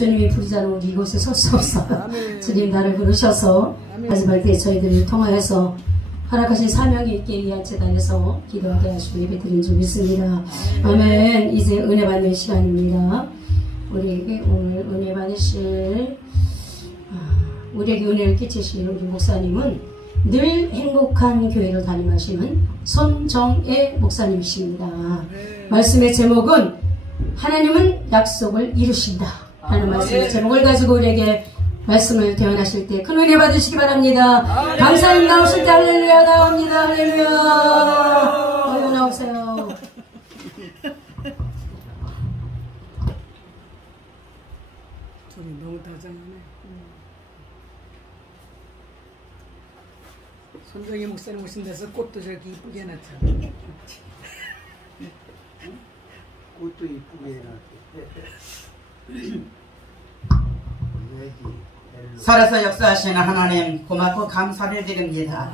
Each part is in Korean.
주님이 부르자는 이곳에 설 수 없어. 주님 나를 부르셔서 마지막 때 저희들을 통하여서 허락하신 사명이 있게 위한 재단에서 기도하게 하시고 예배드린 줄 믿습니다. 아멘. 이제 은혜 받는 시간입니다. 우리에게 오늘 은혜 받으실 우리에게 은혜를 끼치실 우리 목사님은 늘 행복한 교회를 담임하시는 손정애 목사님이십니다. 말씀의 제목은 하나님은 약속을 이루신다 라는 말씀의 제목을 가지고 우리에게 말씀을 대언하실 때 큰 은혜 받으시기 바랍니다. 감사님 나오실 때 할렐루야 나옵니다. 할렐루야. 어여 나오세요. 소리 너무 다정하네. 손정희 목사님 오신 데서 꽃도 저렇게 이쁘게 해놨잖아. 꽃도 이쁘게 해놨대. 살아서 역사하시는 하나님 고맙고 감사를 드립니다.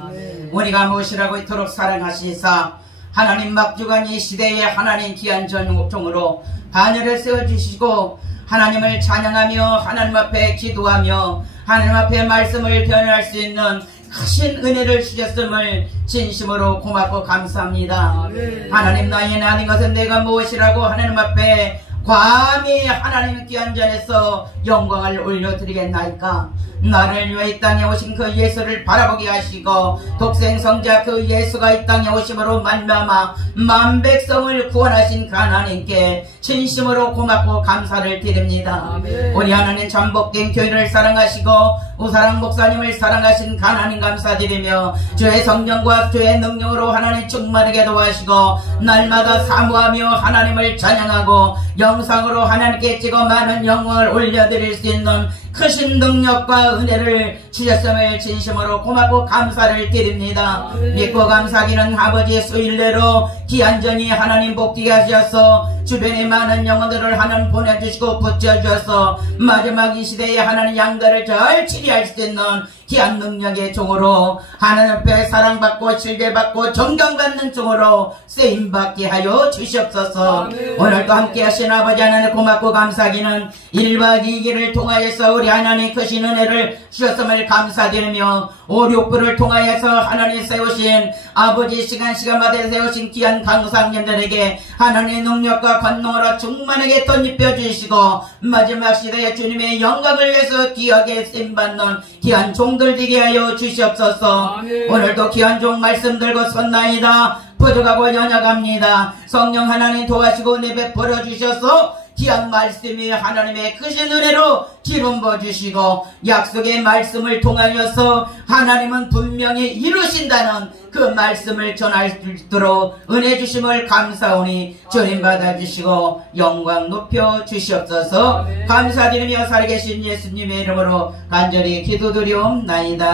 우리가 무엇이라고 이토록 사랑하시사 하나님 막주간 이 시대에 하나님 귀한 전종으로 반열을 세워주시고 하나님을 찬양하며 하나님 앞에 기도하며 하나님 앞에 말씀을 변할 수 있는 크신 은혜를 주셨음을 진심으로 고맙고 감사합니다. 하나님 나의 아닌 것은 내가 무엇이라고 하나님 앞에 감히 하나님 귀한 전에서 영광을 올려드리겠나이까. 나를 위해 이 땅에 오신 그 예수를 바라보게 하시고 독생성자 그 예수가 이 땅에 오심으로 말미암아 만백성을 구원하신 그 하나님께 진심으로 고맙고 감사를 드립니다. 우리 하나님 전복된 교회를 사랑하시고 우사랑 목사님을 사랑하신 그 하나님 감사드리며 주의 성령과 주의 능력으로 하나님 충만하게 도와주시고 날마다 사모하며 하나님을 찬양하고 영상으로 하나님께 찍어 많은 영광을 올려드릴 수 있는 크신 능력과 은혜를 주셨음을 진심으로 고맙고 감사를 드립니다. 믿고 감사하기는 아버지의 수일내로 기한전이 하나님 복되게 하셔서 주변에 많은 영혼들을 하나님 보내주시고 붙여주셔서 마지막 이 시대에 하나님 양들을 잘 치리할 수 있는 귀한 능력의 종으로 하나님 앞에 사랑받고 신뢰받고 존경받는 종으로 쓰임받게 하여 주시옵소서. 오늘도 함께 하신 아버지 하나님 고맙고 감사하기는 1박 2일을 통하여서 우리 하나님 크신 은혜를 주셨음을 감사드리며 5, 6부를 통하여서 하나님 세우신 아버지 시간마다 세우신 귀한 강사님들에게 하나님의 능력과 권능으로 충만하게 덧입혀 주시고 마지막 시대에 주님의 영광을 위해서 귀하게 쓰임받는 귀한 종들 되게 하여 주시옵소서. 오늘도 귀한 종 말씀 들고 섰나이다. 부족하고 연약합니다. 성령 하나님 도와시고 내베풀어 주셔서 귀한 말씀이 하나님의 크신 은혜로 기름 부어주시고 약속의 말씀을 통하여서 하나님은 분명히 이루신다는 그 말씀을 전할 수 있도록 은혜 주심을 감사오니 주님 받아주시고 영광 높여 주시옵소서. 감사드리며 살아계신 예수님의 이름으로 간절히 기도드리옵나이다.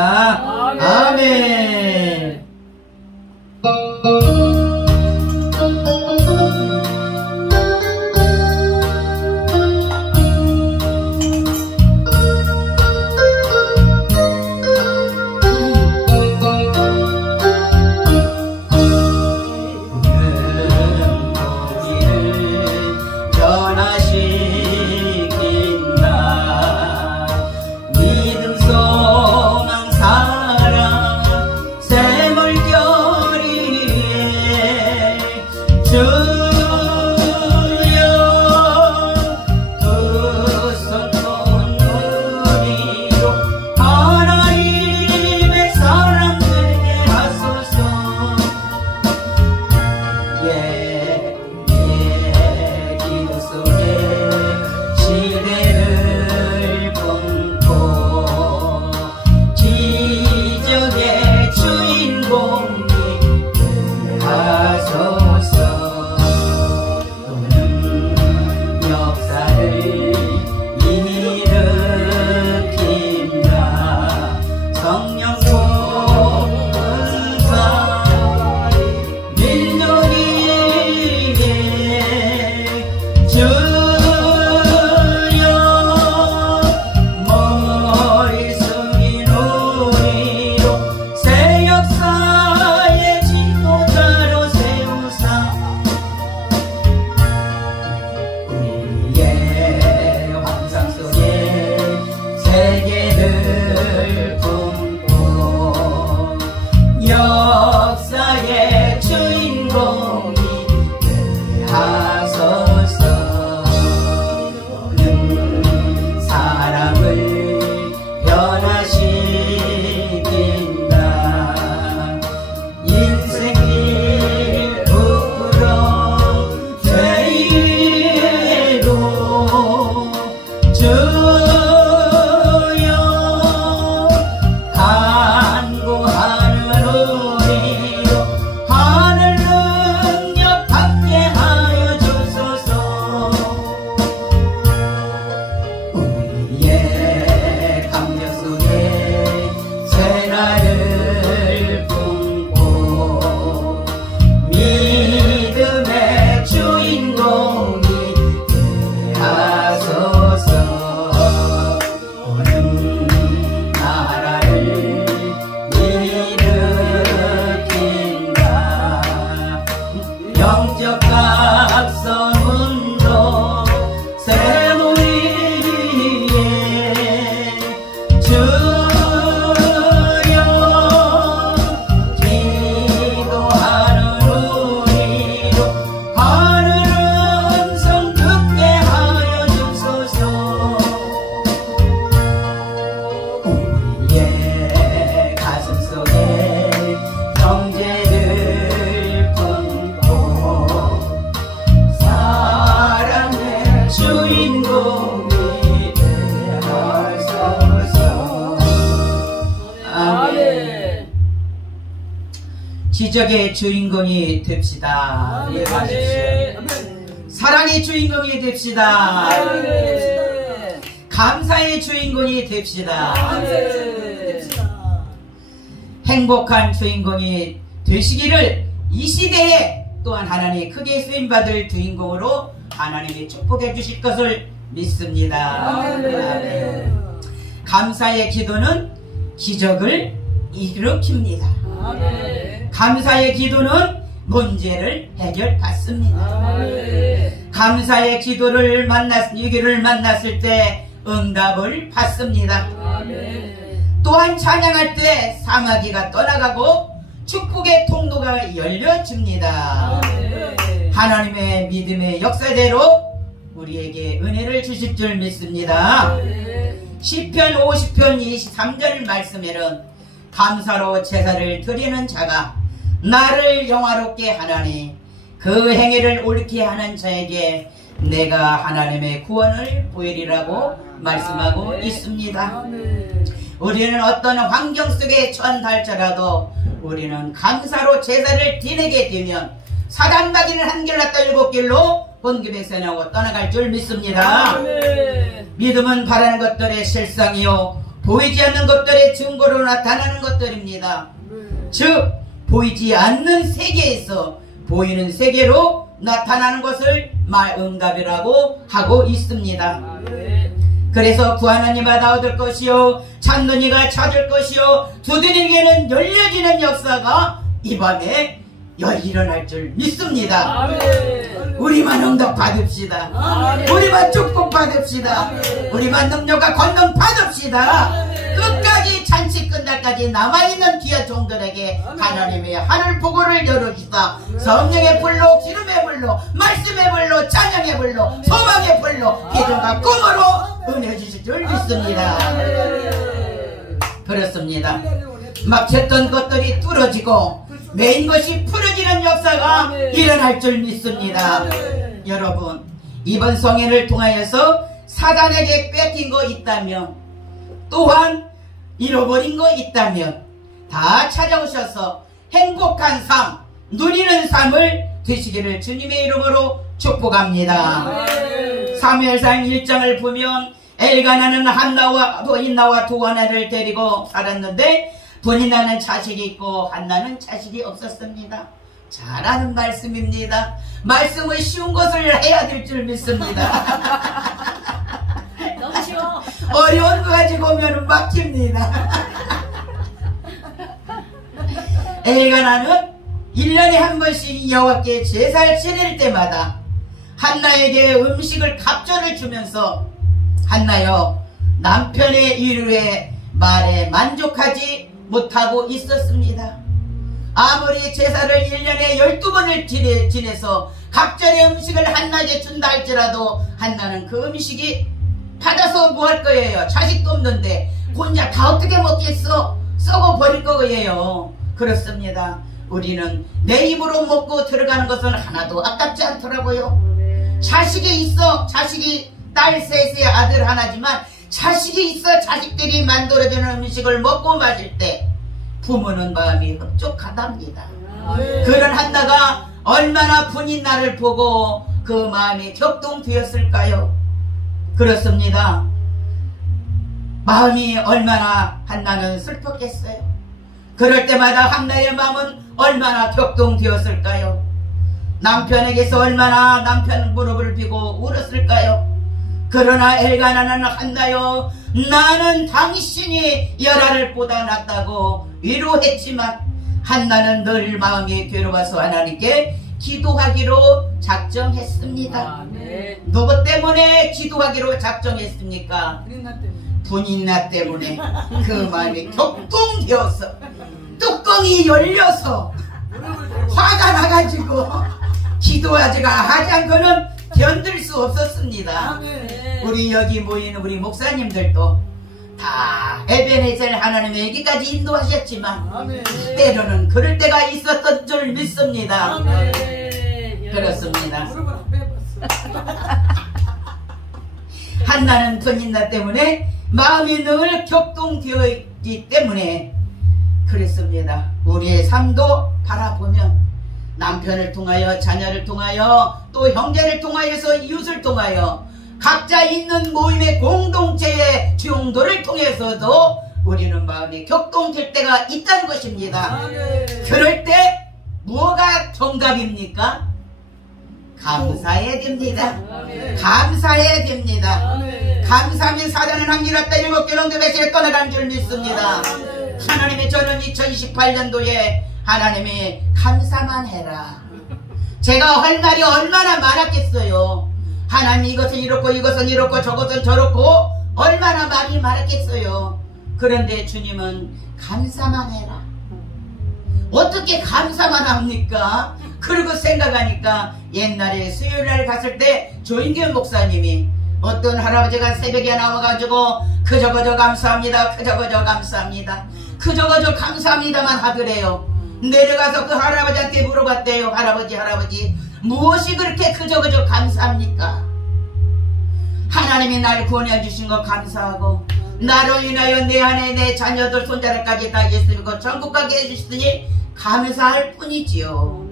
아멘. 주 위대하소서. 아멘. 기적의 주인공이 됩시다. 사랑의 주인공이 됩시다. 감사의 주인공이 됩시다. 행복한 주인공이 되시기를 이 시대에 또한 하나님이 크게 쓰임받을 주인공으로 하나님이 축복해 주실 것을 믿습니다. 아멘. 감사의 기도는 기적을 일으킵니다. 아멘. 감사의 기도는 문제를 해결받습니다. 아멘. 감사의 기도를 위기를 만났을 때 응답을 받습니다. 아멘. 또한 찬양할 때 사마귀가 떠나가고 축복의 통로가 열려집니다. 아멘. 하나님의 믿음의 역사대로 우리에게 은혜를 주실 줄 믿습니다. 아멘. 시편 50편 23절 말씀에는 감사로 제사를 드리는 자가 나를 영화롭게 하나니 그 행위를 옳게 하는 자에게 내가 하나님의 구원을 보이리라고 말씀하고 있습니다. 우리는 어떤 환경 속에 처한할지라도 우리는 감사로 제사를 지내게 되면 사단마귀는 한 길 났다 일곱 길로 번개백선하고 떠나갈 줄 믿습니다. 믿음은 바라는 것들의 실상이요 보이지 않는 것들의 증거로 나타나는 것들입니다. 즉 보이지 않는 세계에서 보이는 세계로 나타나는 것을 응답이라고 하고 있습니다. 그래서 구하는 이마다 얻을 것이요 찾는 이가 찾을 것이요 두드리는 이에는 열려지는 역사가 이 밤에 일어날 줄 믿습니다. 아멘. 우리만 응답 받읍시다. 아멘. 우리만 축복 받읍시다. 아멘. 우리만 능력과 권능 받읍시다. 아멘. 끝까지 잔치 끝날까지 남아있는 귀한 종들에게 아멘. 하나님의 하늘 보고를 열어주시다. 성령의 불로 기름의 불로 말씀의 불로 찬양의 불로 아멘. 소망의 불로 기도가 꿈으로 은혜 주실 줄 믿습니다. 아멘. 그렇습니다. 막혔던 것들이 뚫어지고 메인 것이 풀어지는 역사가 아멘. 일어날 줄 믿습니다. 아멘. 여러분 이번 성인을 통하여서 사단에게 뺏긴 거 있다면 또한 잃어버린 거 있다면 다 찾아오셔서 행복한 삶 누리는 삶을 되시기를 주님의 이름으로 축복합니다. 아멘. 사무엘상 1장을 보면 엘가나는 한나와 분인나와 두 아내를 데리고 살았는데 분인나는 자식이 있고 한나는 자식이 없었습니다. 잘하는 말씀입니다. 말씀은 쉬운 것을 해야 될 줄 믿습니다. 너무 쉬워. 어려운 거 가지고 오면 막힙니다. 엘가나는 1년에 한 번씩 여호와께 제사를 지낼 때마다 한나에게 음식을 갑절을 주면서 한나여 남편의 이루의 말에 만족하지 못하고 있었습니다. 아무리 제사를 1년에 12번을 지내서 각절의 음식을 한나에게 준다 할지라도 한나는 그 음식이 받아서 뭐 할 거예요? 자식도 없는데 혼자 다 어떻게 먹겠어? 썩어 버릴 거예요. 그렇습니다. 우리는 내 입으로 먹고 들어가는 것은 하나도 아깝지 않더라고요. 자식이 있어. 자식이 딸 셋의 아들 하나지만 자식이 있어. 자식들이 만들어주는 음식을 먹고 마실 때 부모는 마음이 흡족하답니다. 그런 한나가 얼마나 분인 나를 보고 그 마음이 격동되었을까요? 그렇습니다. 마음이 얼마나 한나는 슬펐겠어요. 그럴 때마다 한나의 마음은 얼마나 격동되었을까요? 남편에게서 얼마나 남편 무릎을 비고 울었을까요? 그러나 엘가나는 한나여 나는 당신이 열아를 보다 낫다고 위로했지만 한나는 늘 마음이 괴로워서 하나님께 기도하기로 작정했습니다. 아멘. 누구 때문에 기도하기로 작정했습니까? 분인나 때문에. 분인나 때문에 그 마음이 격동되어서 뚜껑이 열려서 화가 나가지고 기도하지가 하지 않고는 견딜 수 없었습니다. 아멘. 우리 여기 모이는 우리 목사님들도 다 에베네셀 하나님의 여기까지 인도하셨지만 아멘. 때로는 그럴 때가 있었던 줄 믿습니다. 아멘. 그렇습니다. 무릎을 안 빼봤어. 한나는 전인나 때문에 마음이 늘 격동되어 있기 때문에 그랬습니다. 우리의 삶도 바라보면 남편을 통하여 자녀를 통하여 또 형제를 통하여서 이웃을 통하여 각자 있는 모임의 공동체의 중도를 통해서도 우리는 마음이 격동될 때가 있다는 것입니다. 그럴 때 뭐가 정답입니까? 감사해야 됩니다. 감사해야 됩니다. 감사하면 사단은 한길었다 7개 정도 배신을 떠나가는 줄 믿습니다. 하나님의 저는 2018년도에 하나님이 감사만 해라. 제가 할 말이 얼마나 많았겠어요. 하나님 이것은 이렇고 이것은 이렇고 저것은 저렇고 얼마나 말이 많았겠어요. 그런데 주님은 감사만 해라. 어떻게 감사만 합니까? 그리고 생각하니까 옛날에 수요일날 갔을 때 조인규 목사님이 어떤 할아버지가 새벽에 나와가지고 그저그저 감사합니다. 그저그저 감사합니다. 그저그저 감사합니다만 하더래요. 내려가서 그 할아버지한테 물어봤대요. 할아버지 무엇이 그렇게 그저그저 감사합니까? 하나님이 나를 구원해 주신 거 감사하고 나로 인하여 내 안에 내 자녀들 손자들까지 다 예수 믿고 천국 가게 해주시더니 감사할 뿐이지요.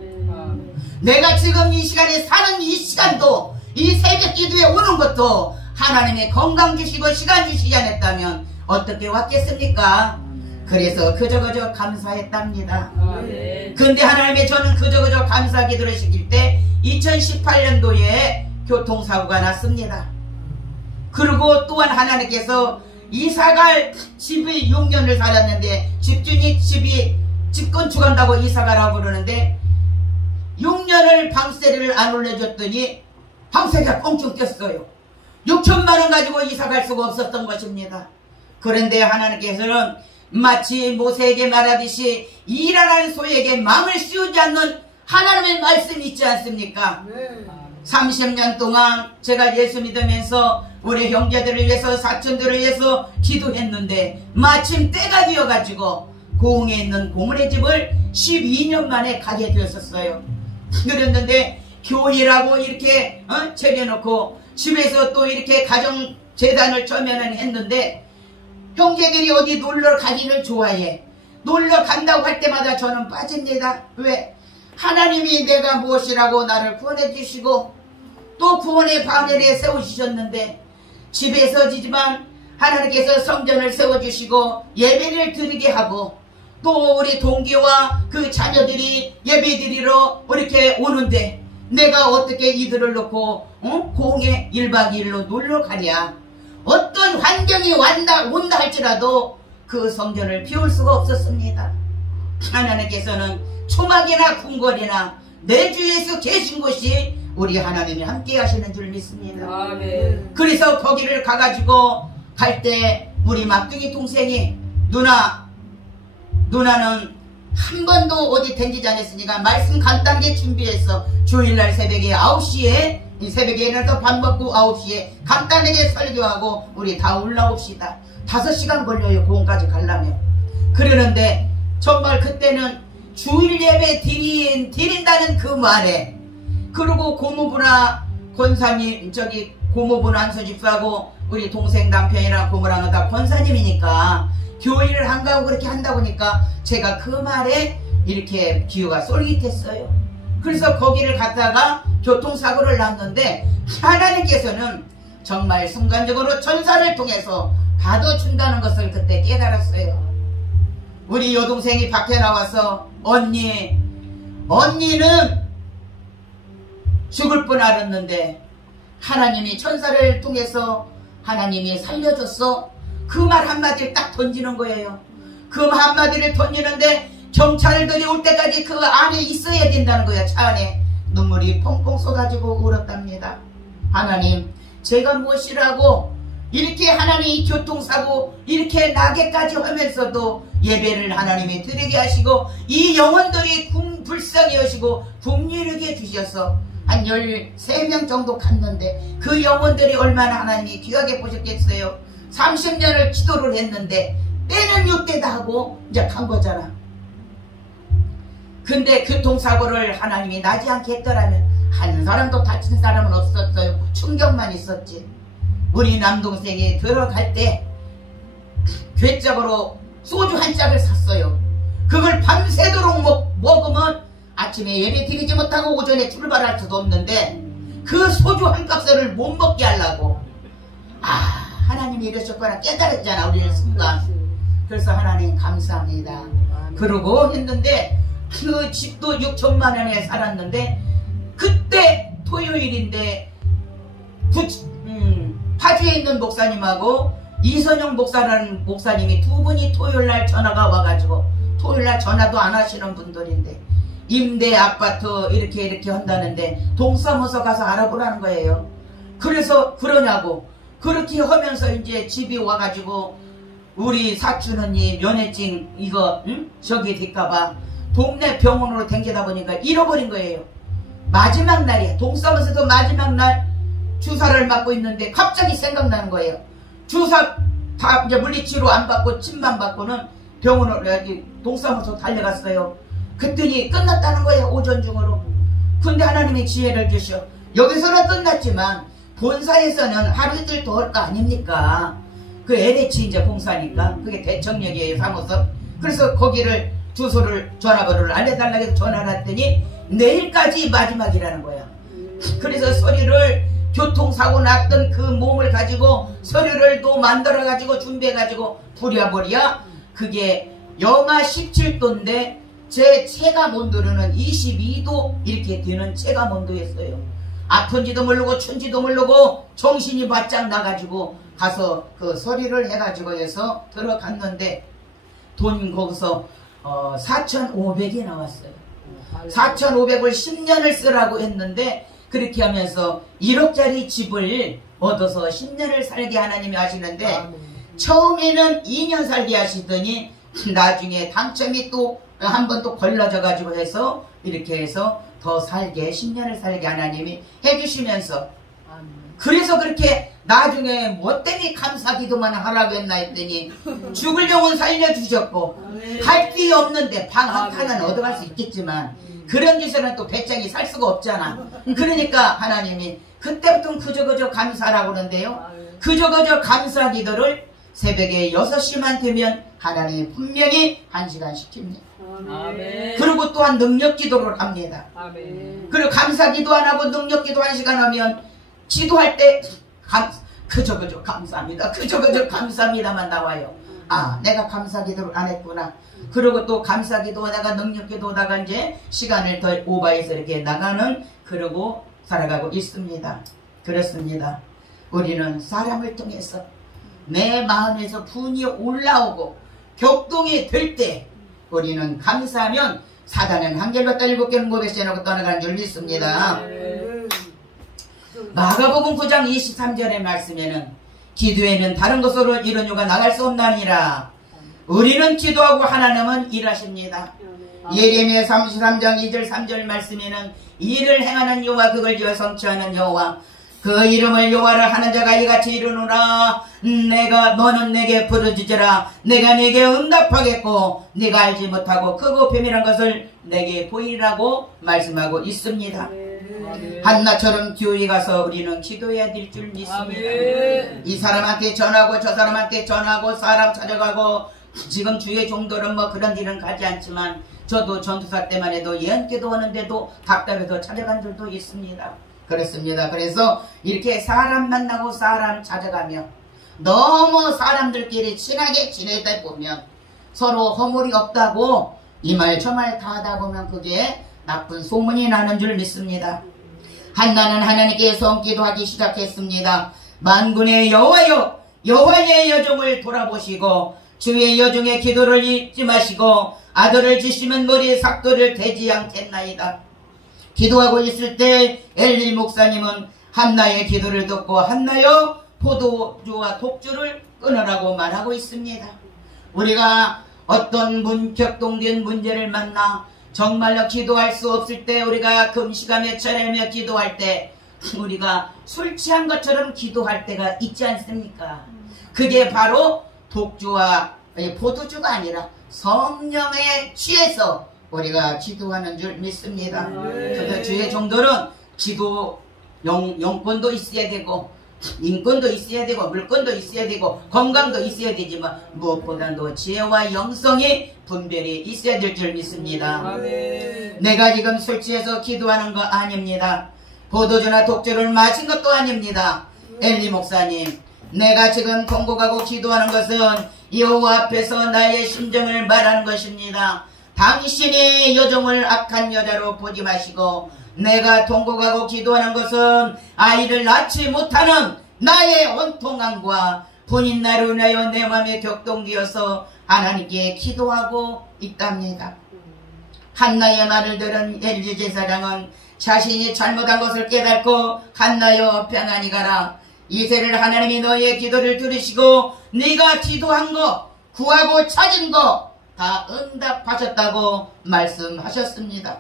내가 지금 이 시간에 사는 이 시간도 이 새벽 기도에 오는 것도 하나님의 건강 주시고 시간 주시지 않았다면 어떻게 왔겠습니까? 그래서 그저그저 감사했답니다. 근데 하나님의 저는 그저그저 감사 기도를 시킬 때 2018년도에 교통사고가 났습니다. 그리고 또한 하나님께서 이사갈 집이 6년을 살았는데 집주인이 집 건축한다고 이사가라고 그러는데 6년을 방세를 안 올려줬더니 방세가 꽁충 꼈어요. 6천만원 가지고 이사갈 수가 없었던 것입니다. 그런데 하나님께서는 마치 모세에게 말하듯이 일하는 소에게 망을 씌우지 않는 하나님의 말씀이 있지 않습니까? 30년 동안 제가 예수 믿으면서 우리 형제들을 위해서 사촌들을 위해서 기도했는데 마침 때가 되어가지고 고흥에 있는 고문의 집을 12년 만에 가게 되었었어요. 그랬는데 교회라고 이렇게 차려놓고 집에서 또 이렇게 가정재단을 처음에는 했는데 형제들이 어디 놀러 가기를 좋아해. 놀러 간다고 할 때마다 저는 빠집니다. 왜? 하나님이 내가 무엇이라고 나를 구원해 주시고 또 구원의 바늘에 세우시셨는데 집에서 지지만 하나님께서 성전을 세워주시고 예배를 드리게 하고 또 우리 동기와 그 자녀들이 예배 드리러 이렇게 오는데 내가 어떻게 이들을 놓고 공에 1박 2일로 놀러 가랴. 어떤 환경이 온다 할지라도 그 성전을 비울 수가 없었습니다. 하나님께서는 초막이나 궁궐이나 내 주에서 계신 곳이 우리 하나님이 함께 하시는 줄 믿습니다. 아멘. 그래서 거기를 가가지고 갈 때 우리 막둥이 동생이 누나는 한 번도 어디 댕기지 않았으니까 말씀 간단하게 준비해서 주일날 새벽에 9시에 새벽에 일어나서 밥 먹고 9시에 간단하게 설교하고 우리 다 올라옵시다. 5시간 걸려요. 공원까지 가려면. 그러는데 정말 그때는 주일 예배 드린다는 그 말에 그리고 고모부나 권사님 고모부나 한수 집사하고 우리 동생 남편이랑 고모랑은 다 권사님이니까 교회를 안 가고 그렇게 한다고 하니까 제가 그 말에 이렇게 기후가 쏠깃했어요. 그래서 거기를 갔다가 교통사고를 났는데 하나님께서는 정말 순간적으로 천사를 통해서 받아준다는 것을 그때 깨달았어요. 우리 여동생이 밖에 나와서 언니는 죽을 뻔 알았는데 하나님이 천사를 통해서 하나님이 살려줬어. 그 말 한마디를 딱 던지는 거예요. 그 한마디를 던지는데 경찰들이 올 때까지 그 안에 있어야 된다는 거예요. 차 안에. 눈물이 펑펑 쏟아지고 울었답니다. 하나님, 제가 무엇이라고 이렇게 하나님이 교통사고 이렇게 나게까지 하면서도 예배를 하나님이 드리게 하시고 이 영혼들이 불쌍히 하시고 국리르게 주셔서 한 13명 정도 갔는데 그 영혼들이 얼마나 하나님이 귀하게 보셨겠어요. 30년을 기도를 했는데 때는 이때다 하고 이제 간 거잖아. 근데 교통사고를 하나님이 나지 않게 했더라면 한 사람도 다친 사람은 없었어요. 충격만 있었지. 우리 남동생이 들어갈 때 괴짝으로 소주 한 짝을 샀어요. 그걸 밤새도록 먹으면 아침에 예배 드리지 못하고 오전에 출발할 수도 없는데 그 소주 한 값을 못 먹게 하려고 하나님이 이러셨구나 깨달았잖아 우리는 순간. 그래서 하나님 감사합니다. 그러고 했는데 그 집도 6천만 원에 살았는데 그때 토요일인데 파주에 있는 목사님하고 이선영 목사라는 목사님이 두 분이 토요일날 전화가 와가지고 토요일날 전화도 안 하시는 분들인데 임대 아파트 이렇게 한다는데 동사무소 가서 알아보라는 거예요. 그래서 그러냐고 그렇게 하면서 이제 집이 와가지고 우리 사촌언니 면회증 이거 저기 될까봐 동네 병원으로 댕기다 보니까 잃어버린 거예요. 마지막 날이야. 동사무소에서 마지막 날 주사를 맞고 있는데 갑자기 생각나는 거예요. 주사 다 이제 물리치료 안 받고 침만 받고는 병원으로 여기 동사무소 달려갔어요. 그랬더니 끝났다는 거예요. 오전 중으로. 근데 하나님이 지혜를 주셔. 여기서는 끝났지만 본사에서는 하루 이틀 더 할 거 아닙니까? 그 LH 이제 봉사니까 그게 대청역이에요 사무소. 그래서 거기를 주소를 전화번호를 알려달라고 해서 전화를 했더니 내일까지 마지막이라는 거야. 그래서 서류를 교통사고 났던 그 몸을 가지고 서류를 또 만들어 가지고 준비해 가지고 부랴부랴 그게 영하 17도인데 제 체감 온도는 22도 이렇게 되는 체감 온도였어요. 아픈지도 모르고 춘지도 모르고 정신이 바짝 나가지고 가서 그 서류를 해가지고 해서 들어갔는데 돈 거기서 4,500이 나왔어요. 4,500을 10년을 쓰라고 했는데 그렇게 하면서 1억짜리 집을 얻어서 10년을 살게 하나님이 하시는데 처음에는 2년 살게 하시더니 나중에 당첨이 또 한 번 또 걸러져 가지고 해서 이렇게 해서 더 살게 10년을 살게 하나님이 해주시면서 그래서 그렇게 나중에 뭐 때문에 감사기도만 하라고 했나 했더니 죽을 영혼 살려주셨고 갈 길이 없는데 방 한 칸은 얻어갈 수 있겠지만 그런 짓에는 또 배짱이 살 수가 없잖아. 그러니까 하나님이 그때부터 그저 감사라고 그러는데요. 그저 감사기도를 새벽에 6시만 되면 하나님이 분명히 1시간 시킵니다. 아멘. 그리고 또한 능력기도를 합니다. 아멘. 그리고 감사기도 안 하고 능력기도 1시간 하면 기도할 때 그저 감사합니다. 그저 감사합니다만 나와요. 내가 감사기도를 안 했구나. 그리고 또 감사기도 하다가 능력기도 하다가 이제 시간을 더 오버해서 이렇게 나가는 그러고 살아가고 있습니다. 그렇습니다. 우리는 사람을 통해서 내 마음에서 분이 올라오고 격동이 될 때 우리는 감사하면 사단은 한 개로 7개는 모백시해놓고 떠나가는 줄 믿습니다. 마가복음 9장 23절의 말씀에는 기도에는 다른 것으로 이룬 유가 나갈 수 없나니라. 우리는 기도하고 하나님은 일하십니다. 예레미야 33장 2절 3절 말씀에는 일을 행하는 여호와 그걸 지어 성취하는 여호와 그 이름을 여호와를 하는 자가 이같이 이르노라. 너는 내게 부르짖으라. 내가 네게 응답하겠고 네가 알지 못하고 크고 비밀한 것을 내게 보이라고 말씀하고 있습니다. 한나처럼 교회 가서 우리는 기도해야 될 줄 믿습니다. 이 사람한테 전하고 저 사람한테 전하고 사람 찾아가고 지금 주의 종도는 뭐 그런 일은 가지 않지만 저도 전도사 때만 해도 예언기도 하는데도 답답해서 찾아간 줄도 있습니다. 그렇습니다. 그래서 이렇게 사람 만나고 사람 찾아가며 너무 사람들끼리 친하게 지내다 보면 서로 허물이 없다고 이 말 저 말 다 하다 보면 그게 나쁜 소문이 나는 줄 믿습니다. 한나는 하나님께 성기도하기 시작했습니다. 만군의 여호와여 여호와의 여종을 돌아보시고 주의 여종의 기도를 잊지 마시고 아들을 지시면 머리에 삭도를 대지 않겠나이다. 기도하고 있을 때 엘리 목사님은 한나의 기도를 듣고 한나여 포도주와 독주를 끊으라고 말하고 있습니다. 우리가 어떤 격동된 문제를 만나 정말로 기도할 수 없을 때 우리가 금식하며 철회하며 기도할 때 우리가 술 취한 것처럼 기도할 때가 있지 않습니까? 그게 바로 독주와 포도주가 아니라 성령에 취해서 우리가 기도하는 줄 믿습니다. 주의 종들은 기도 영권도 있어야 되고 인권도 있어야 되고 물건도 있어야 되고 건강도 있어야 되지만 무엇보다도 지혜와 영성이 분별이 있어야 될 줄 믿습니다. 아멘. 내가 지금 술 취해서 기도하는 거 아닙니다. 포도주나 독주를 마신 것도 아닙니다. 엘리 목사님, 내가 지금 통곡하고 기도하는 것은 여호와 앞에서 나의 심정을 말하는 것입니다. 당신이 여종을 악한 여자로 보지 마시고 내가 통곡하고 기도하는 것은 아이를 낳지 못하는 나의 원통함과 본인 나로 인하여 내 마음에 격동되어서 하나님께 기도하고 있답니다. 한나의 말을 들은 엘리 제사장은 자신이 잘못한 것을 깨닫고 한나여 평안히 가라. 이세를 하나님이 너의 기도를 들으시고 네가 기도한 거 구하고 찾은 거 다 응답하셨다고 말씀하셨습니다.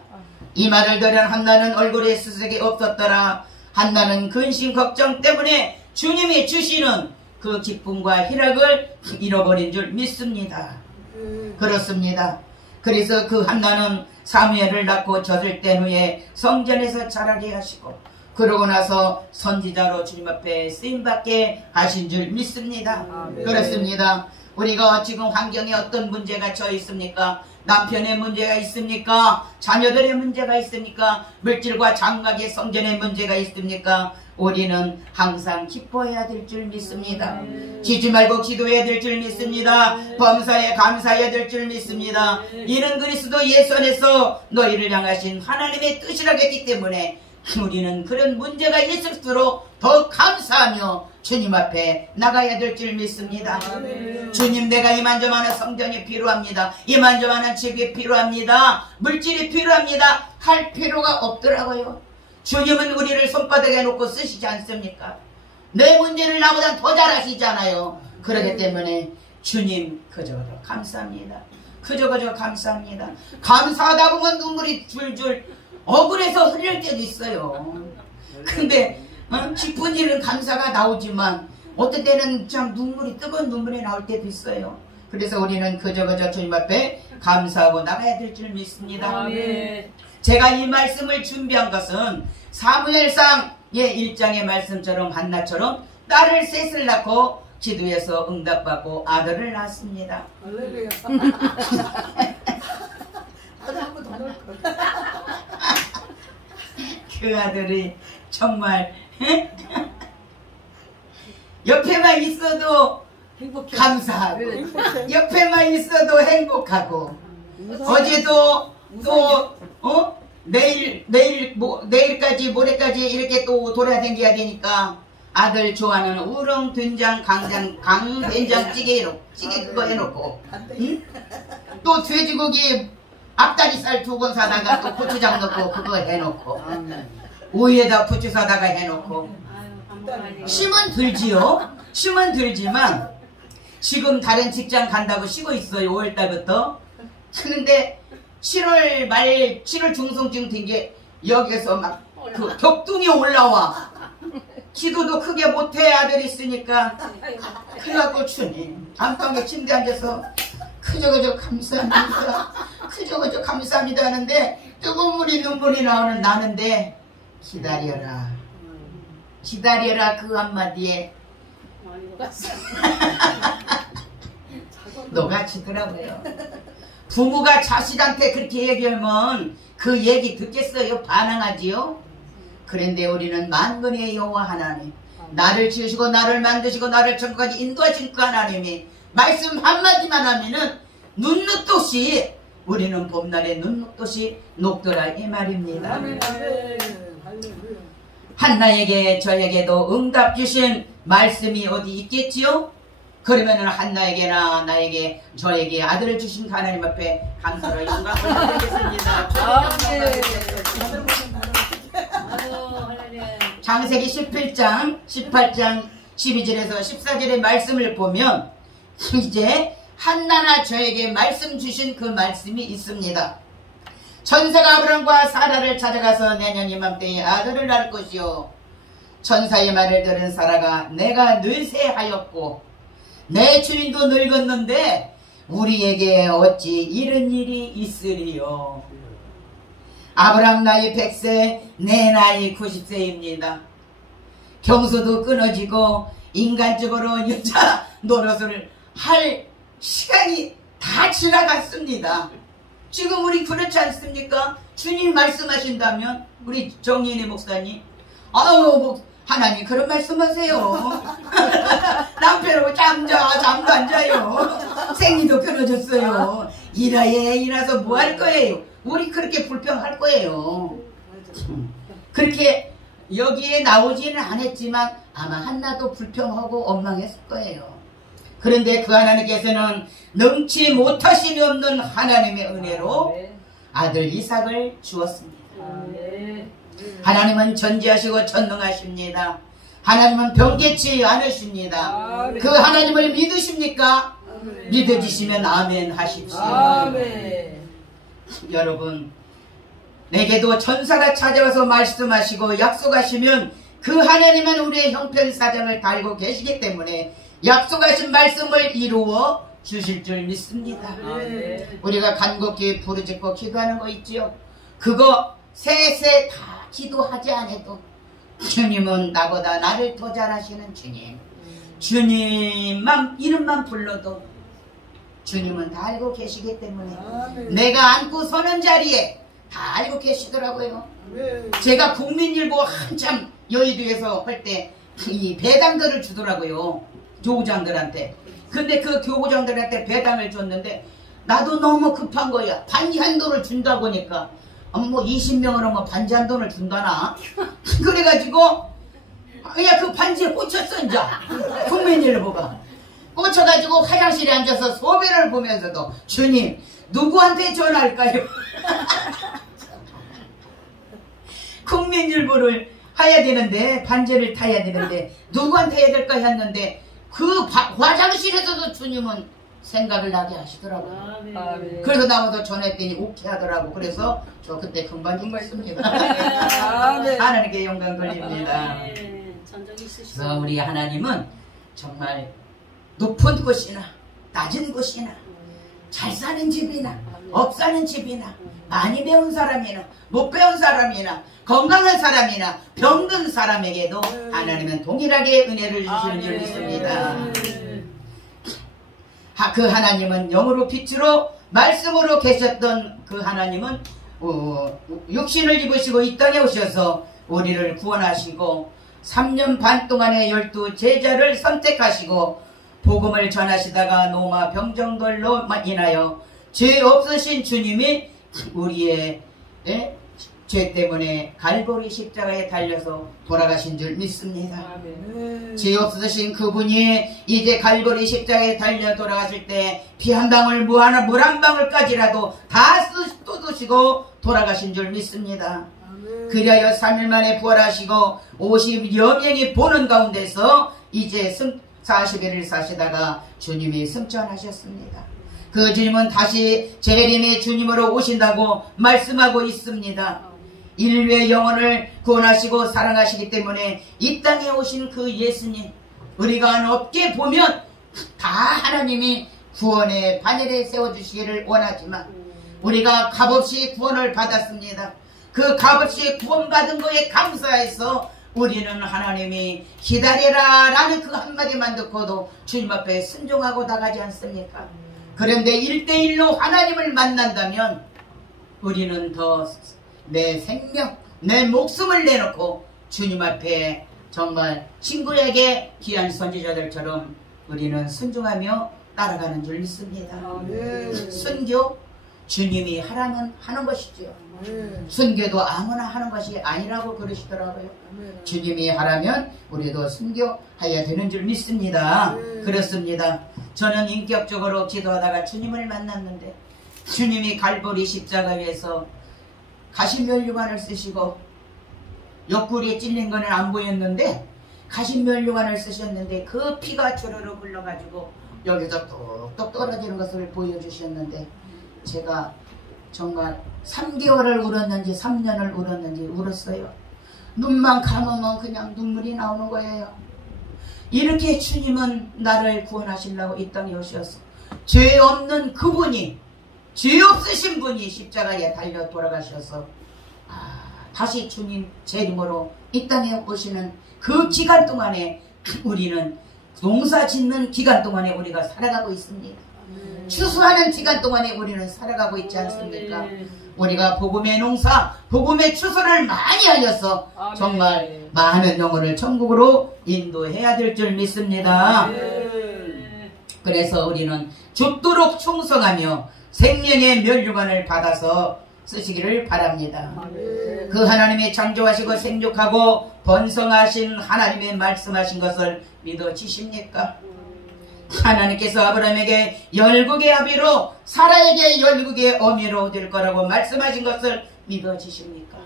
이 말을 들은 한나는 얼굴에 수색이 없었더라. 한나는 근심 걱정 때문에 주님이 주시는 그 기쁨과 희락을 잃어버린 줄 믿습니다. 그렇습니다. 그래서 그 한나는 사무엘을 낳고 젖을 뗀 후에 성전에서 자라게 하시고 그러고 나서 선지자로 주님 앞에 쓰임받게 하신 줄 믿습니다. 그렇습니다. 우리가 지금 환경에 어떤 문제가 처해 있습니까? 남편의 문제가 있습니까? 자녀들의 문제가 있습니까? 물질과 장막의 성전의 문제가 있습니까? 우리는 항상 기뻐해야 될 줄 믿습니다. 지지 말고 기도해야 될 줄 믿습니다. 범사에 감사해야 될 줄 믿습니다. 이는 그리스도 예수 안에서 너희를 향하신 하나님의 뜻이라고 했기 때문에 우리는 그런 문제가 있을수록 더 감사하며 주님 앞에 나가야 될 줄 믿습니다. 주님, 내가 이만저만한 성전이 필요합니다. 이만저만한 집이 필요합니다. 물질이 필요합니다. 할 필요가 없더라고요. 주님은 우리를 손바닥에 놓고 쓰시지 않습니까? 내 문제를 나보다 더 잘 아시잖아요. 그렇기 때문에 주님 그저 감사합니다. 그저 감사합니다. 감사하다 보면 눈물이 줄줄 억울해서 흐릴 때도 있어요. 근데 기쁜 일은 감사가 나오지만 어떤 때는 참 눈물이 뜨거운 눈물이 나올 때도 있어요. 그래서 우리는 그저 주님 앞에 감사하고 나가야 될 줄 믿습니다. 아멘. 제가 이 말씀을 준비한 것은 사무엘상 1장의 말씀처럼 한나처럼 딸을 셋을 낳고 기도해서 응답받고 아들을 낳았습니다. 할렐루야. 아들 한 번 더 넣을 걸. 그 아들이 정말 옆에만 있어도 행복해. 감사하고 그래. 옆에만 있어도 행복하고 어제도 또 내일까지 모레까지 이렇게 또 돌아다녀야 되니까 아들 좋아하는 우렁 된장 강된장찌개 그거 해놓고 응? 또 돼지고기 앞다리살 2건 사다가 또 고추장 넣고 그거 해놓고 오이에다 부추 사다가 해놓고 심은 들지요. 심은 들지만 지금 다른 직장 간다고 쉬고 있어요. 5월달부터. 그런데 7월 말 7월 중순쯤 된 게 여기에서 막 그 격둥이 올라와. 기도도 크게 못해. 아들이 있으니까. 그래갖고 주님 안방에 침대에 앉아서 그저 감사합니다. 그저 감사합니다 하는데 뜨거운 눈물이 나는데 기다려라 그 한마디에 녹아치더라고요. 부모가 자식한테 그렇게 얘기하면 그 얘기 듣겠어요? 반항하지요? 그런데 우리는 만군의 여호와 하나님, 나를 지으시고 나를 만드시고 나를 천국까지 인도하신 그 하나님이 말씀 한마디만 하면은 눈눕듯이 우리는 봄날에 눈눕듯이 녹더라 이 말입니다. 아멘. 할렐루야. 한나에게 저에게도 응답 주신 말씀이 어디 있겠지요? 그러면은 한나에게나 나에게 저에게 아들을 주신 하나님 앞에 감사로 영광을 드리겠습니다. 창세기 17장 18장 12절에서 14절의 말씀을 보면 이제 한나나 저에게 말씀 주신 그 말씀이 있습니다. 천사가 아브람과 사라를 찾아가서 내년 이맘때에 아들을 낳을 것이요 천사의 말을 들은 사라가 내가 늙세하였고 내 주인도 늙었는데 우리에게 어찌 이런 일이 있으리요. 아브람 나이 100세 내 나이 90세입니다. 경수도 끊어지고 인간적으로 여자 노릇을 할 시간이 다 지나갔습니다. 지금 우리 그렇지 않습니까? 주님 말씀하신다면 우리 정인의 목사님, 아우 하나님 그런 말씀하세요. 남편하고 잠도 안 자요. 생리도 끊어졌어요. 일하서 뭐 할 거예요? 우리 그렇게 불평할 거예요. 그렇게 여기에 나오지는 않았지만 아마 한나도 불평하고 원망했을 거예요. 그런데 그 하나님께서는 능치 못하심이 없는 하나님의 은혜로 아들 이삭을 주었습니다. 하나님은 전지하시고 전능하십니다. 하나님은 변개치 않으십니다. 그 하나님을 믿으십니까? 믿어지시면 아멘 하십시오. 여러분, 내게도 천사가 찾아와서 말씀하시고 약속하시면 그 하나님은 우리의 형편사정을 다 알고 계시기 때문에 약속하신 말씀을 이루어 주실 줄 믿습니다. 우리가 간곡히 부르짖고 기도하는 거 있지요? 그거 세세 다 기도하지 않아도 주님은 나보다 나를 더 잘하시는 주님, 주님만 이름만 불러도 주님은 다 알고 계시기 때문에 내가 앉고 서는 자리에 다 알고 계시더라고요. 제가 국민일보 한참 여의도에서 할 때 이 배당들을 주더라고요. 교구장들한테. 근데 그 교구장들한테 배당을 줬는데 나도 너무 급한 거야. 반찬돈을 준다 보니까 뭐 20명을 하면 반찬돈을 준다나. 그래가지고 그냥 그 반지에 꽂혔어. 이제 국민일보가 꽂혀가지고 화장실에 앉아서 소변을 보면서도 주님 누구한테 전화할까요? 국민일보를 해야 되는데 반지를 타야 되는데 누구한테 해야 될까 했는데 그 화장실에서도 주님은 생각을 나게 하시더라고요. 그래서 나와서 전화했더니 오케이 하더라고. 그래서 저 그때 금방 했습니다. 하나님께 영광 돌립니다. 그래서 우리 하나님은 정말 높은 곳이나 낮은 곳이나 잘 사는 집이나 업 사는 집이나 많이 배운 사람이나 못 배운 사람이나 건강한 사람이나 병든 사람에게도 하나님은 동일하게 은혜를 주시는 줄 믿습니다. 그 하나님은 영으로 빛으로 말씀으로 계셨던 그 하나님은 육신을 입으시고 이 땅에 오셔서 우리를 구원하시고 3년 반 동안의 12제자를 선택하시고 복음을 전하시다가 노마 병정들로 인하여 죄 없으신 주님이 우리의 죄 때문에 갈보리 십자가에 달려서 돌아가신 줄 믿습니다. 죄 없으신 그분이 이제 갈보리 십자가에 달려 돌아가실 때 피 한 방울 물 한 방울까지라도 다 쏟으시고 돌아가신 줄 믿습니다. 그리하여 3일 만에 부활하시고 50여 명이 보는 가운데서 이제 40일을 사시다가 주님이 승천하셨습니다. 그 주님은 다시 재림의 주님으로 오신다고 말씀하고 있습니다. 인류의 영혼을 구원하시고 사랑하시기 때문에 이 땅에 오신 그 예수님, 우리가 높게 보면 다 하나님이 구원의 바늘에 세워주시기를 원하지만 우리가 값없이 구원을 받았습니다. 그 값없이 구원받은 거에 감사해서 우리는 하나님이 기다려라 라는 그 한마디만 듣고도 주님 앞에 순종하고 나가지 않습니까? 그런데 1대1로 하나님을 만난다면 우리는 더 내 생명, 내 목숨을 내놓고 주님 앞에 정말 친구에게 귀한 선지자들처럼 우리는 순종하며 따라가는 줄 믿습니다. 순교, 주님이 하라면 하는 것이지요. 순교도 아무나 하는 것이 아니라고 그러시더라고요. 주님이 하라면 우리도 순교해야 되는 줄 믿습니다. 그렇습니다. 저는 인격적으로 기도하다가 주님을 만났는데 주님이 갈보리 십자가 위에서 가시면류관을 쓰시고 옆구리에 찔린 거는 안 보였는데 가시면류관을 쓰셨는데 그 피가 주르륵 흘러가지고 여기서 뚝뚝 떨어지는 것을 보여주셨는데 제가 정말 3개월을 울었는지 3년을 울었는지 울었어요. 눈만 감으면 그냥 눈물이 나오는 거예요. 이렇게 주님은 나를 구원하시려고 이 땅에 오셔서 죄 없는 그분이, 죄 없으신 분이 십자가에 달려 돌아가셔서 다시 주님 제 이름으로 이 땅에 오시는 그 기간 동안에 우리는 농사 짓는 기간 동안에 우리가 살아가고 있습니다. 추수하는 기간 동안에 우리는 살아가고 있지 않습니까? 우리가 복음의 농사, 복음의 추수를 많이 알려서 정말 많은 영혼을 천국으로 인도해야 될 줄 믿습니다. 그래서 우리는 죽도록 충성하며 생명의 멸류관을 받아서 쓰시기를 바랍니다. 그 하나님의 창조하시고 생육하고 번성하신 하나님의 말씀하신 것을 믿어지십니까? 하나님께서 아브라함에게 열국의 아비로 사라에게 열국의 어미로 될 거라고 말씀하신 것을 믿어지십니까?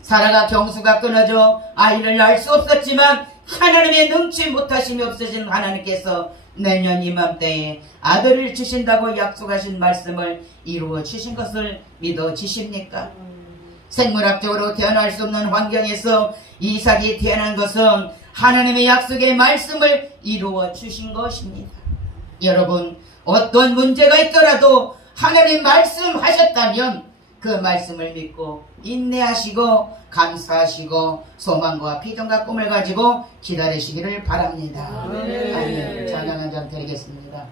사라가 경수가 끊어져 아이를 낳을 수 없었지만 하나님의 능치 못하심이 없으신 하나님께서 내년 이맘때에 아들을 주신다고 약속하신 말씀을 이루어 주신 것을 믿어지십니까? 생물학적으로 태어날 수 없는 환경에서 이삭이 태어난 것은 하나님의 약속의 말씀을 이루어 주신 것입니다. 여러분, 어떤 문제가 있더라도 하나님 말씀하셨다면 그 말씀을 믿고 인내하시고 감사하시고 소망과 비전과 꿈을 가지고 기다리시기를 바랍니다. 아멘. 찬양 한 장 드리겠습니다.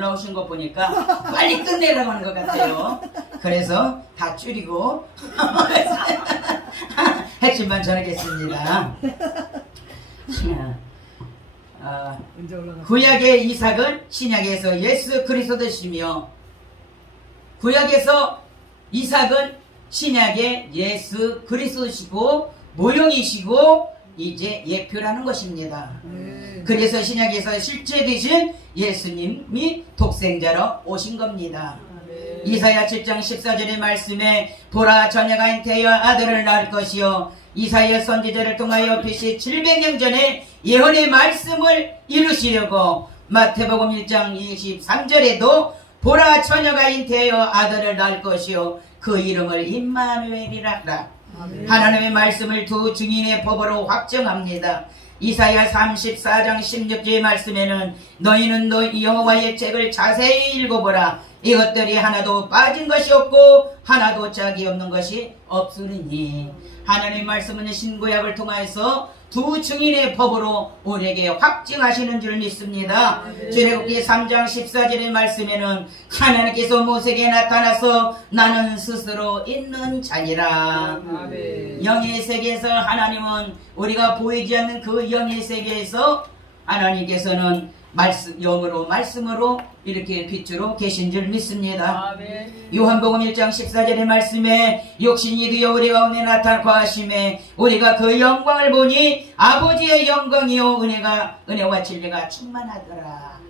올라오신 거 보니까 빨리 끝내라고 하는 것 같아요. 그래서 다 줄이고 핵심만 전하겠습니다. 구약의 이삭은 신약에서 예수 그리스도시며, 구약에서 이삭은 신약의 예수 그리스도시고 모형이시고 이제 예표라는 것입니다. 그래서 신약에서 실제 되신 예수님이 독생자로 오신 겁니다. 이사야 7장 14절의 말씀에 보라 처녀가 잉태하여 아들을 낳을 것이요 이사야 선지자를 통하여 빛이 700년 전에 예언의 말씀을 이루시려고 마태복음 1장 23절에도 보라 처녀가 잉태하여 아들을 낳을 것이요 그 이름을 임마누엘이라 하라. 하나님의 말씀을 두 증인의 법으로 확정합니다. 이사야 34장 16절의 말씀에는 너희는 여호와의 책을 자세히 읽어보라. 이것들이 하나도 빠진 것이 없고 하나도 짝이 없는 것이 없으리니. 하나님의 말씀은 신구약을 통하여서 두 증인의 법으로 우리에게 확증하시는 줄 믿습니다. 출애굽기 3장 14절의 말씀에는 하나님께서 모세에게 나타나서 나는 스스로 있는 자니라. 영의 세계에서 하나님은 우리가 보이지 않는 그 영의 세계에서 하나님께서는 영으로 말씀으로 이렇게 빛으로 계신 줄 믿습니다. 요한복음 1장 14절의 말씀에 육신이 되어 우리 가운데 나타나심에 우리가 그 영광을 보니 아버지의 영광이요 은혜와 진리가 충만하더라.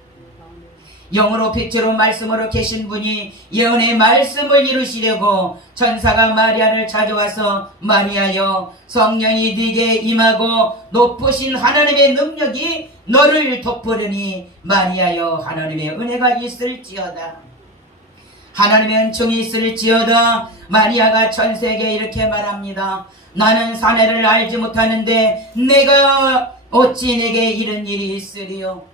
영으로 빛으로 말씀으로 계신 분이 예언의 말씀을 이루시려고 천사가 마리아를 찾아와서 마리아여 성령이 네게 임하고 높으신 하나님의 능력이 너를 덮으려니 마리아여 하나님의 은혜가 있을지어다. 하나님의 은총이 있을지어다. 마리아가 천세에게 이렇게 말합니다. 나는 사내를 알지 못하는데 내가 어찌 내게 이런 일이 있으리요.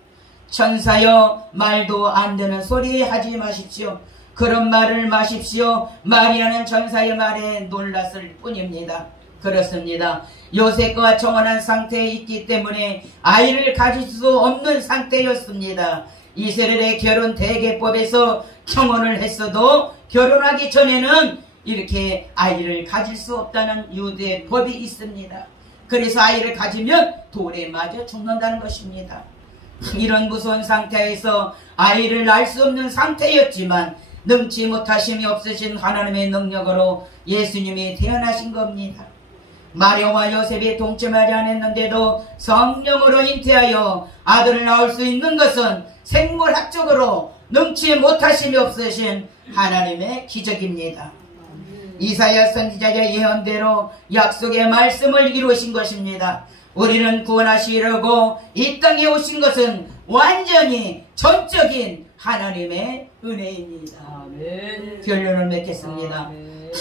천사여 말도 안 되는 소리 하지 마십시오. 그런 말을 마십시오. 마리아는 천사의 말에 놀랐을 뿐입니다. 그렇습니다. 요셉과 정혼한 상태에 있기 때문에 아이를 가질 수 없는 상태였습니다. 이스라엘의 결혼 대계법에서 경혼을 했어도 결혼하기 전에는 이렇게 아이를 가질 수 없다는 유대 법이 있습니다. 그래서 아이를 가지면 돌에 맞아 죽는다는 것입니다. 이런 무서운 상태에서 아이를 낳을 수 없는 상태였지만 능치 못하심이 없으신 하나님의 능력으로 예수님이 태어나신 겁니다. 마리아와 요셉이 동침하지 않았는데도 성령으로 잉태하여 아들을 낳을 수 있는 것은 생물학적으로 능치 못하심이 없으신 하나님의 기적입니다. 이사야 선지자의 예언대로 약속의 말씀을 이루신 것입니다. 우리는 구원하시려고 이 땅에 오신 것은 완전히 전적인 하나님의 은혜입니다. 결론을 맺겠습니다.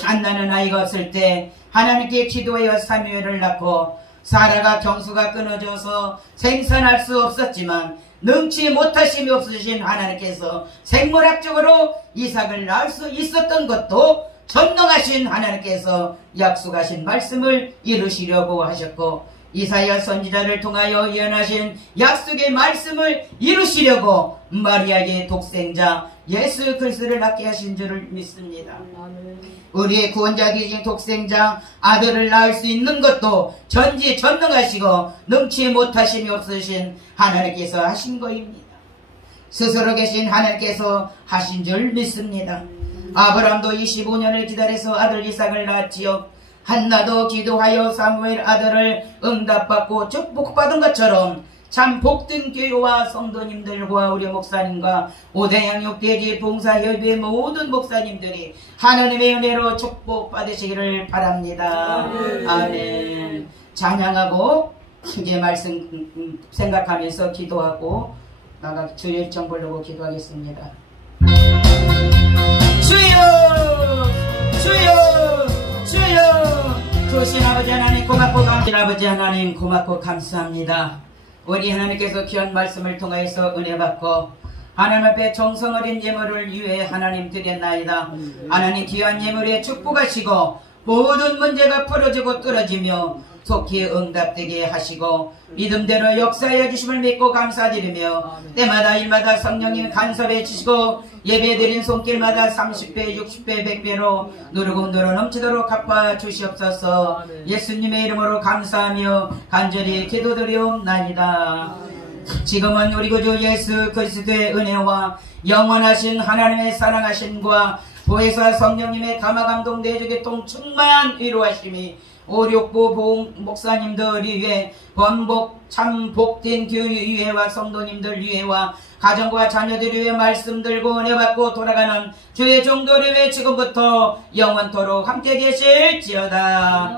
한나는 아이가 없을 때 하나님께 기도하여 사무엘을 낳고 사라가 경수가 끊어져서 생산할 수 없었지만 능치 못하심이 없으신 하나님께서 생물학적으로 이삭을 낳을 수 있었던 것도 전능하신 하나님께서 약속하신 말씀을 이루시려고 하셨고 이사야 선지자를 통하여 예언하신 약속의 말씀을 이루시려고 마리아의 독생자 예수 그리스도를 낳게 하신 줄을 믿습니다. 우리의 구원자 되신 독생자 아들을 낳을 수 있는 것도 전지전능하시고 능치 못하심이 없으신 하나님께서 하신 것입니다. 스스로 계신 하나님께서 하신 줄 믿습니다. 아브라함도 25년을 기다려서 아들 이삭을 낳았지요. 한나도 기도하여 사무엘 아들을 응답받고 축복받은 것처럼 참 복된 교회와 성도님들과 우리 목사님과 오대양 육대지 봉사협의회 모든 목사님들이 하나님의 은혜로 축복받으시기를 바랍니다. 아멘. 찬양하고 이제 말씀 생각하면서 기도하고 나가 주의 일정 부르고 기도하겠습니다. 주여 주여 주여 주신 아버지 하나님 고맙고 아버지 하나님 고맙고 감사합니다. 우리 하나님께서 귀한 말씀을 통하여서 은혜 받고 하나님 앞에 정성 어린 예물을 위해 하나님 드렸나이다. 하나님 귀한 예물에 축복하시고 모든 문제가 풀어지고 뚫어지며 속히 응답되게 하시고 믿음대로 역사해 주심을 믿고 감사드리며 때마다 일마다 성령님 간섭해 주시고 예배드린 손길마다 30배 60배 100배로 누르고 누르 넘치도록 갚아 주시옵소서. 예수님의 이름으로 감사하며 간절히 기도드리옵나이다. 지금은 우리 구주 예수 그리스도의 은혜와 영원하신 하나님의 사랑하심과 보혜사 성령님의 감화감동 내주교통 충만한 위로하심이 오륙부 목사님들 위해 번복 참 복된 교회 위에와 성도님들 위에와 가정과 자녀들 위해 말씀 들고 은혜 받고 돌아가는 주의 종들 위해 지금부터 영원토록 함께 계실지어다.